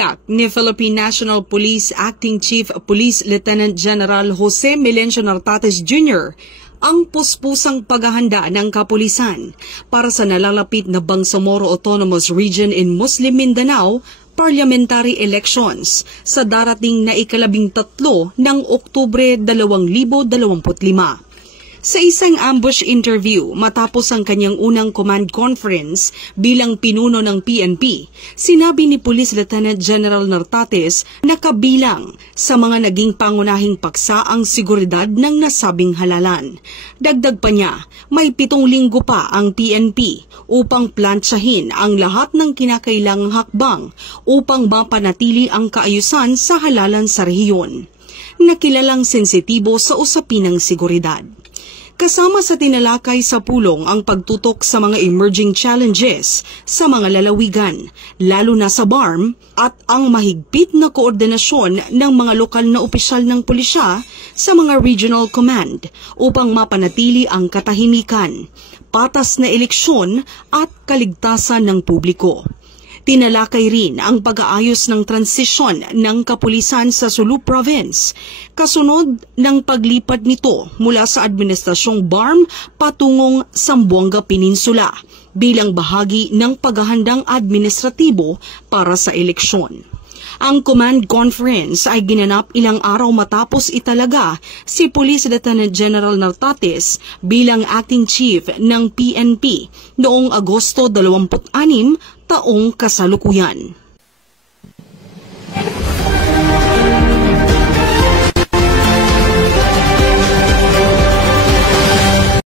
Tiniyak ni Philippine National Police Acting Chief Police Lieutenant General Jose Melencio Nartates Jr. ang puspusang paghahanda ng kapulisan para sa nalalapit na Bangsamoro Autonomous Region in Muslim Mindanao parliamentary elections sa darating na ika-13 ng Oktubre 2025. Sa isang ambush interview matapos ang kanyang unang command conference bilang pinuno ng PNP, sinabi ni Police Lieutenant General Nartates na kabilang sa mga naging pangunahing paksa ang seguridad ng nasabing halalan. Dagdag pa niya, may 7 linggo pa ang PNP upang plantsahin ang lahat ng kinakailangang hakbang upang mapanatili ang kaayusan sa halalan sa rehiyon, na kilalang sensitibo sa usapin ng seguridad. Kasama sa tinalakay sa pulong ang pagtutok sa mga emerging challenges sa mga lalawigan, lalo na sa BARM, at ang mahigpit na koordinasyon ng mga lokal na opisyal ng pulisya sa mga regional command upang mapanatili ang katahimikan, patas na eleksyon at kaligtasan ng publiko. Tinalakay rin ang pag-aayos ng transisyon ng kapulisan sa Sulu Province, kasunod ng paglipat nito mula sa administrasyong BARM patungong Zamboanga Peninsula bilang bahagi ng paghahandang administratibo para sa eleksyon. Ang command conference ay ginanap ilang araw matapos italaga si Police Lieutenant General Nartates bilang acting chief ng PNP noong Agosto 26 taong kasalukuyan.